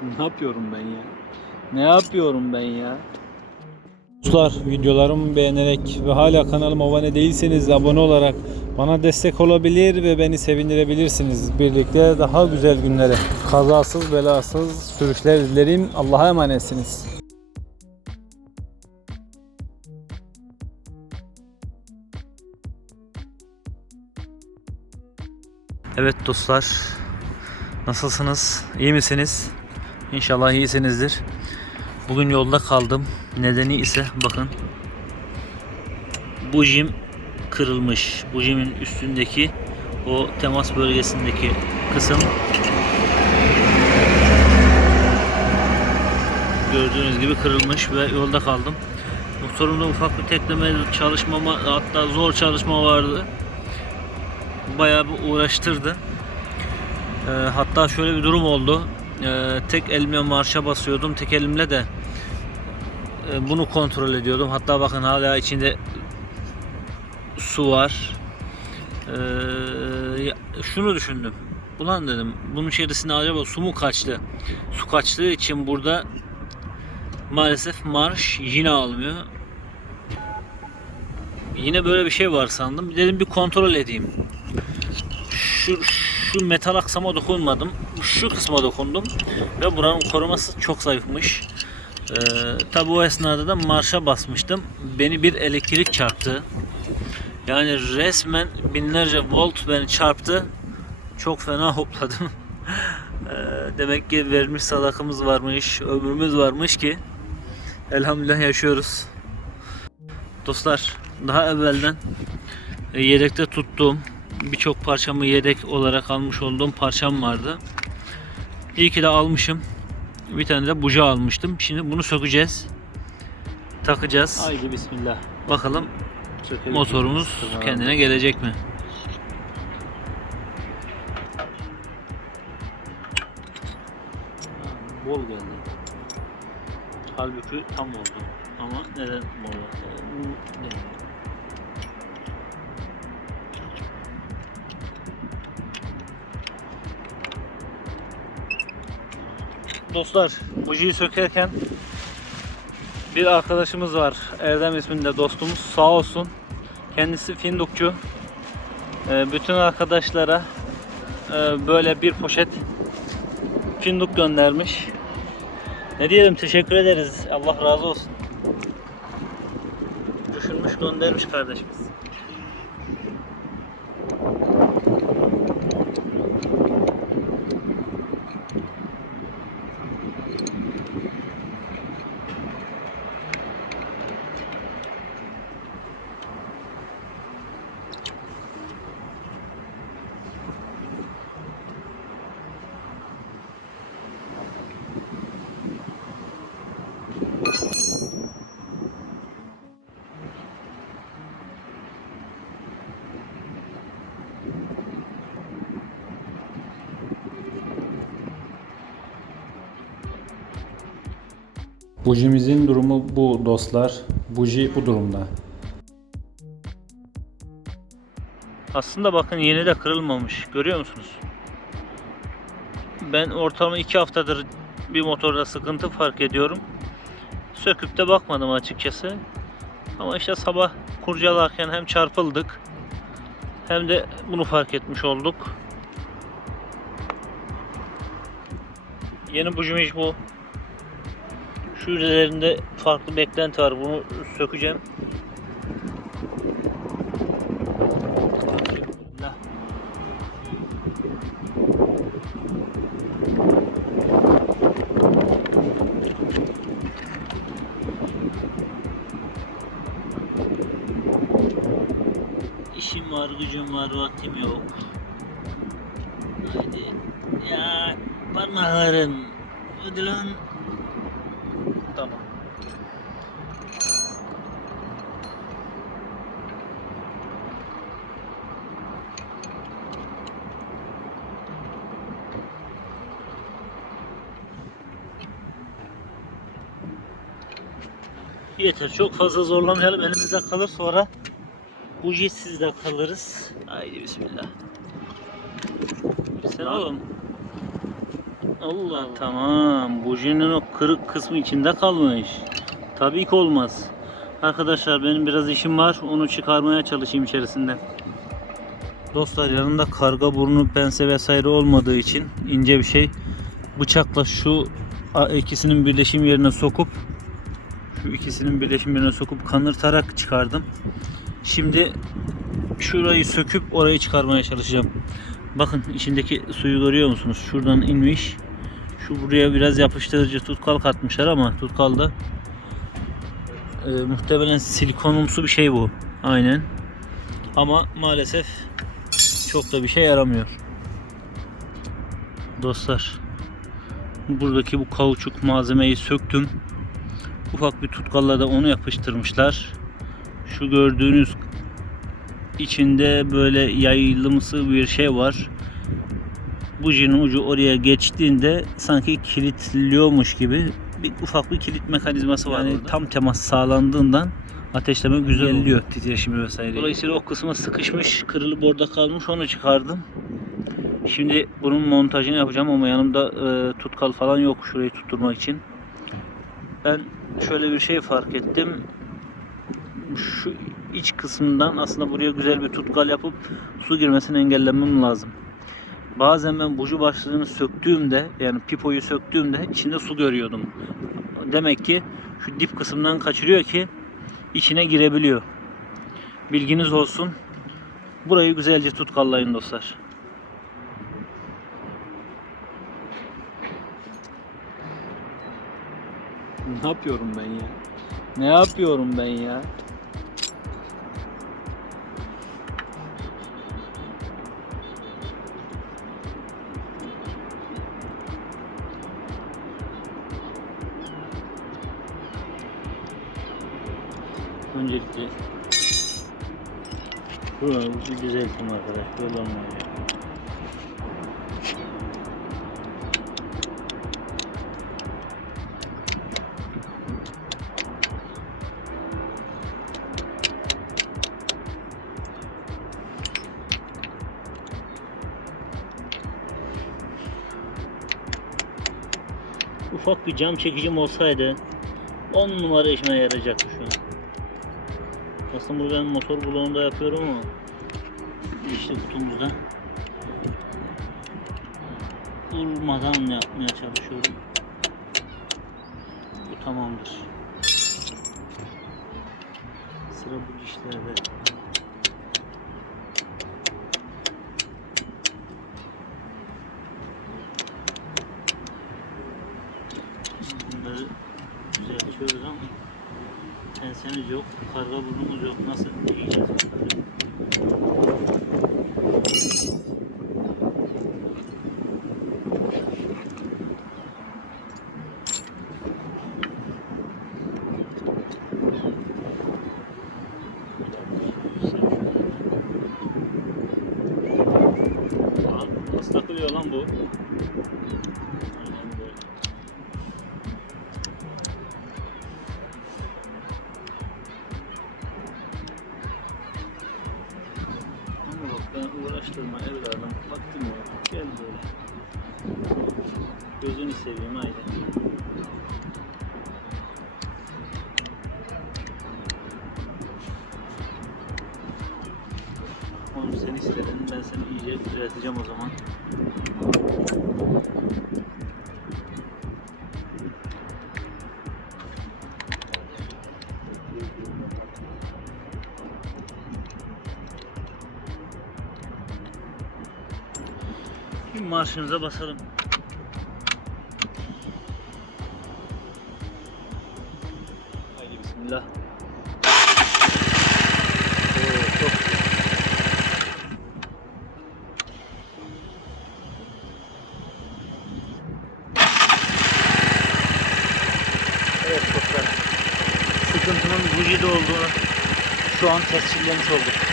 Ne yapıyorum ben ya? Ne yapıyorum ben ya? Dostlar videolarımı beğenerek ve hala kanalıma abone değilseniz abone olarak bana destek olabilir ve beni sevindirebilirsiniz. Birlikte daha güzel günlere kazasız belasız sürüşler dilerim. Allah'a emanetsiniz. Evet dostlar. Nasılsınız? İyi misiniz? İnşallah iyisinizdir. Bugün yolda kaldım. Nedeni ise bakın. Bujim kırılmış. Bujimin üstündeki o temas bölgesindeki kısım gördüğünüz gibi kırılmış ve yolda kaldım. Motorumda ufak bir tekleme çalışmama hatta zor çalışma vardı. Bayağı bir uğraştırdı. Ee, hatta şöyle bir durum oldu. Ee, tek elimle marşa basıyordum. Tek elimle de e, bunu kontrol ediyordum. Hatta bakın hala içinde su var. Ya- şunu düşündüm. Ulan dedim bunun içerisine acaba su mu kaçtı? Su kaçtığı için burada maalesef marş yine almıyor. Yine böyle bir şey var sandım. Dedim bir kontrol edeyim. Şu, şu metal aksama dokunmadım. Şu kısma dokundum. Ve buranın koruması çok zayıfmış. Ee, tabi o esnada da marşa basmıştım. Beni bir elektrik çarptı. Yani resmen binlerce volt beni çarptı. Çok fena hopladım. Ee, demek ki vermiş sadakamız varmış, ömrümüz varmış ki elhamdülillah yaşıyoruz. Dostlar daha evvelden e, yedekte tuttuğum birçok parçamı yedek olarak almış olduğum parçam vardı. İyi ki de almışım. Bir tane de buja almıştım. Şimdi bunu sökeceğiz. Takacağız. Haydi bismillah. Bakalım motorumuz kendine gelecek mi? Bol geldi. Halbuki tam oldu. Ama neden bol oldu? Dostlar, bujiyi sökerken bir arkadaşımız var. Erdem isminde dostumuz. Sağ olsun. Kendisi Findukçu. Ee, bütün arkadaşlara e, böyle bir poşet Finduk göndermiş. Ne diyelim teşekkür ederiz. Allah razı olsun. Düşünmüş göndermiş kardeşimiz. Bujimizin durumu bu dostlar. Buji bu durumda. Aslında bakın yeni de kırılmamış. Görüyor musunuz? Ben ortalama 2 haftadır bir motorda sıkıntı fark ediyorum. Söküp de bakmadım açıkçası. Ama işte sabah kurcalarken hem çarpıldık hem de bunu fark etmiş olduk. Yeni bujimiş bu. Şu üzerinde farklı beklenti var. Bunu sökeceğim. İşim var, gücüm var, vaktim yok. Haydi. Ya parmaklarım. Hadi lan. Tamam. Yeter çok fazla zorlamayalım elimizde kalır sonra bujisiz de kalırız. Haydi bismillah. Sen oğlum Allah tamam. Bujinin o kırık kısmı içinde kalmış. Tabii ki olmaz. Arkadaşlar benim biraz işim var. Onu çıkarmaya çalışayım içerisinde. Dostlar yanında karga burnu pense vesaire olmadığı için ince bir şey bıçakla şu ikisinin birleşim yerine sokup şu ikisinin birleşim yerine sokup kanırtarak çıkardım. Şimdi şurayı söküp orayı çıkarmaya çalışacağım. Bakın içindeki suyu görüyor musunuz? Şuradan inmiş. Şu buraya biraz yapıştırıcı tutkal katmışlar ama tutkalda e, muhtemelen silikonumsu bir şey bu. Aynen. Ama maalesef çok da bir şey yaramıyor. Dostlar buradaki bu kauçuk malzemeyi söktüm. Ufak bir tutkalla da onu yapıştırmışlar. Şu gördüğünüz içinde böyle yayılımsı bir şey var. Bujinin ucu oraya geçtiğinde sanki kilitliyormuş gibi bir ufak bir kilit mekanizması var. Yani tam temas sağlandığından ateşleme güzel oluyor. Titreşimi vesaire. Dolayısıyla o kısmı sıkışmış, kırılıp orada kalmış onu çıkardım. Şimdi bunun montajını yapacağım ama yanımda e, tutkal falan yok şurayı tutturmak için. Ben şöyle bir şey fark ettim. Şu iç kısmından aslında buraya güzel bir tutkal yapıp su girmesini engellemem lazım. Bazen ben buju başlığını söktüğümde yani pipoyu söktüğümde içinde su görüyordum. Demek ki şu dip kısımdan kaçırıyor ki içine girebiliyor. Bilginiz olsun. Burayı güzelce tutkallayın dostlar. Ne yapıyorum ben ya? Ne yapıyorum ben ya? Öncelikle Şuraları bir düzelteyim arkadaş. Böyle olmuyor. Ufak bir cam çekicim olsaydı 10 numara işime yarayacaktı şu an. Aslında ben motor bloğunda yapıyorum ama işte kutumuzda durmadan yapmaya çalışıyorum. Bu tamamdır. Sıra bu dişlerde. Pensemiz yok, karga burnumuz yok. Nasıl yiyeceğiz Nasıl takılıyor lan bu? Gözünü seveyim haydi. Oğlum sen istedin ben seni iyice düzelteceğim o zaman. Bir marşımıza basalım. An tescillemiş olduk.